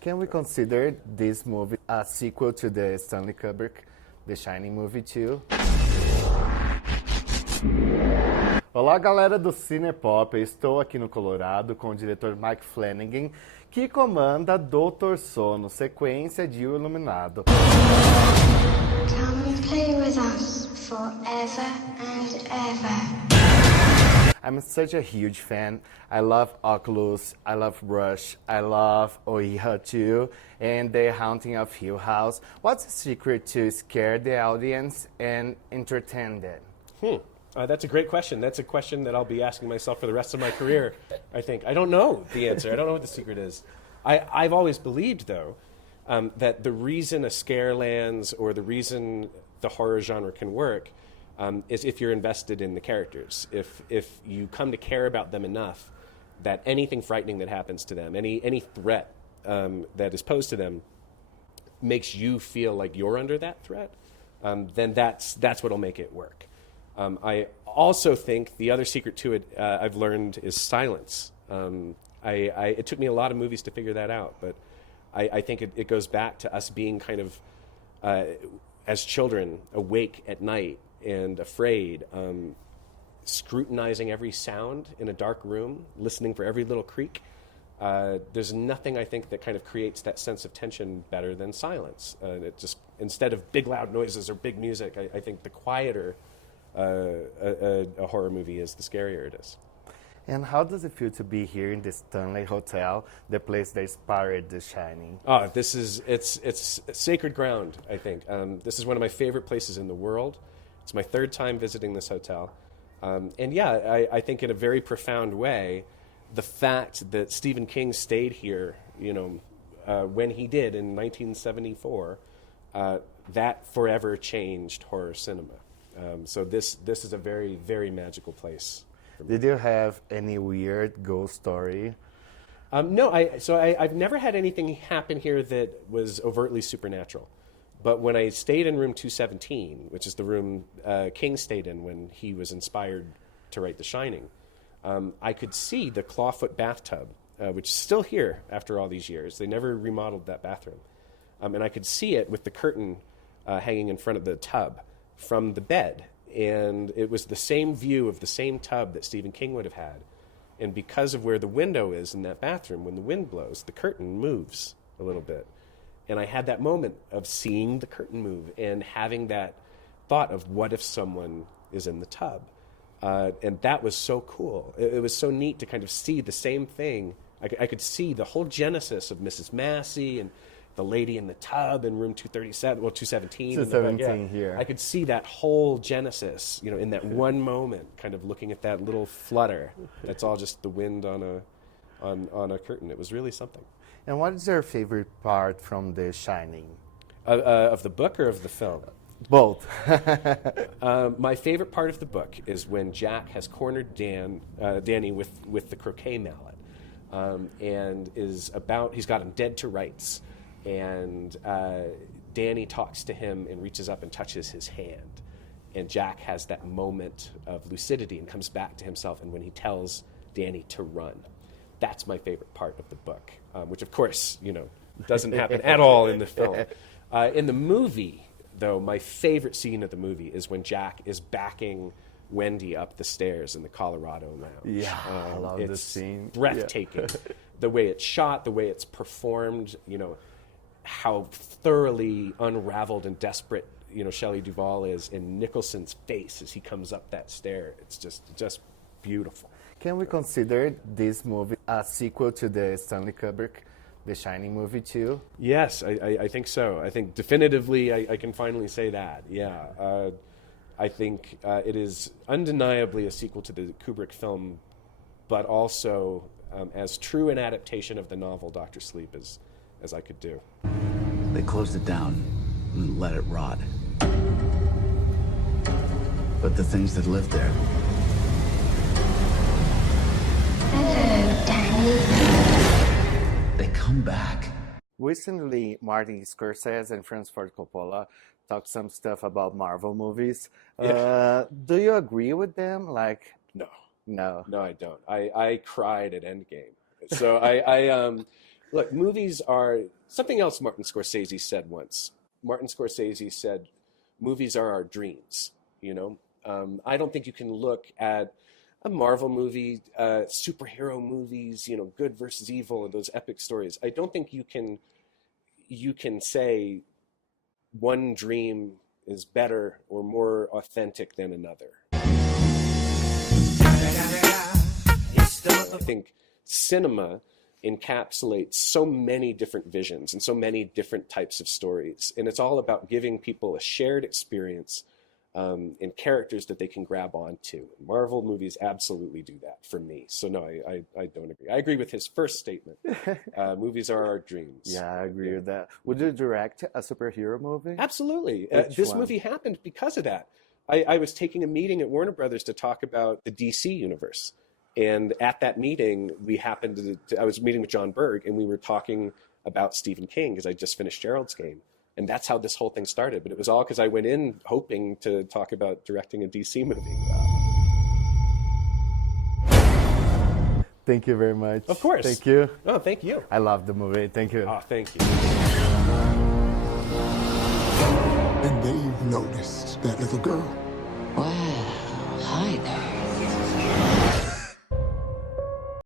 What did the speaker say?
Can we consider this movie a sequel to the Stanley Kubrick, The Shining movie too? Olá, galera do CinePOP. Eu estou aqui no Colorado com o diretor Mike Flanagan, que comanda Doutor Sono, sequência de O Iluminado. Come play with us forever and ever. I'm such a huge fan. I love Oculus, I love Rush, I love Oiha too, and The Haunting of Hill House. What's the secret to scare the audience and entertain them? That's a great question. That's a question that I'll be asking myself for the rest of my career, I think. I don't know the answer. I don't know what the secret is. I've always believed, though, that the reason a scare lands or the reason the horror genre can work is if you're invested in the characters. If you come to care about them enough that anything frightening that happens to them, any threat that is posed to them makes you feel like you're under that threat, then that's what'll make it work. I also think the other secret to it I've learned is silence. It took me a lot of movies to figure that out, but I think it goes back to us being kind of, as children, awake at night and afraid, scrutinizing every sound in a dark room, listening for every little creak. There's nothing, I think, that kind of creates that sense of tension better than silence. It just, instead of big loud noises or big music, I think the quieter a horror movie is, the scarier it is. And how does it feel to be here in the Stanley Hotel, the place that inspired The Shining? Oh, it's sacred ground, I think. This is one of my favorite places in the world. It's my third time visiting this hotel. And yeah, I think in a very profound way, the fact that Stephen King stayed here, when he did in 1974, that forever changed horror cinema. So this is a very, very magical place. Did you have any weird ghost story? No, I've never had anything happen here that was overtly supernatural. But when I stayed in room 217, which is the room King stayed in when he was inspired to write The Shining, I could see the clawfoot bathtub, which is still here after all these years. They never remodeled that bathroom. And I could see it with the curtain hanging in front of the tub from the bed. And it was the same view of the same tub that Stephen King would have had. And because of where the window is in that bathroom, when the wind blows, the curtain moves a little bit. And I had that moment of seeing the curtain move and having that thought of what if someone is in the tub. And that was so cool. It was so neat to kind of see the same thing. I could see the whole genesis of Mrs. Massey and the lady in the tub in room 237, well, 217. 217 here. I could see that whole genesis, in that one moment, kind of looking at that little flutter. That's all just the wind on a curtain. It was really something. And what is your favorite part from The Shining? Of the book or of the film? Both. My favorite part of the book is when Jack has cornered Danny with the croquet mallet, and he's got him dead to rights, and Danny talks to him and reaches up and touches his hand, and Jack has that moment of lucidity and comes back to himself, and when he tells Danny to run. That's my favorite part of the book, which, of course, doesn't happen at all in the film. In the movie, though, my favorite scene of the movie is when Jack is backing Wendy up the stairs in the Colorado Lounge. Yeah, I love this scene. Breathtaking. Yeah. The way it's shot, the way it's performed, how thoroughly unraveled and desperate, Shelley Duvall is in Nicholson's face as he comes up that stair. It's just beautiful. Can we consider this movie a sequel to the Stanley Kubrick, The Shining movie too? Yes, I think so. I think definitively I can finally say that, yeah. I think it is undeniably a sequel to the Kubrick film, but also as true an adaptation of the novel Dr. Sleep as I could do. They closed it down and let it rot. But the things that lived there... Hello, Danny. They come back. Recently, Martin Scorsese and Francis Ford Coppola talked some stuff about Marvel movies. Yeah. Do you agree with them? No. No, I don't. I cried at Endgame. So Look, movies are something else Martin Scorsese said once. Martin Scorsese said, movies are our dreams, you know? I don't think you can look at a Marvel movie, superhero movies, you know, good versus evil, and those epic stories. I don't think you can say one dream is better or more authentic than another. I think cinema encapsulates so many different visions and so many different types of stories. And it's all about giving people a shared experience and characters that they can grab onto. Marvel movies absolutely do that for me. So no, I don't agree. I agree with his first statement. Movies are our dreams. Yeah, I agree with that. Would you direct a superhero movie? Absolutely. Which This one? movie happened because of that. I was taking a meeting at Warner Brothers to talk about the DC universe. And at that meeting, I was meeting with John Berg, and we were talking about Stephen King because I just finished Gerald's Game. And that's how this whole thing started. But it was all because I went in hoping to talk about directing a DC movie. Thank you very much. Of course. Thank you. Oh, thank you. I love the movie. Thank you. Oh, thank you. And they've noticed that little girl. Well, hi there.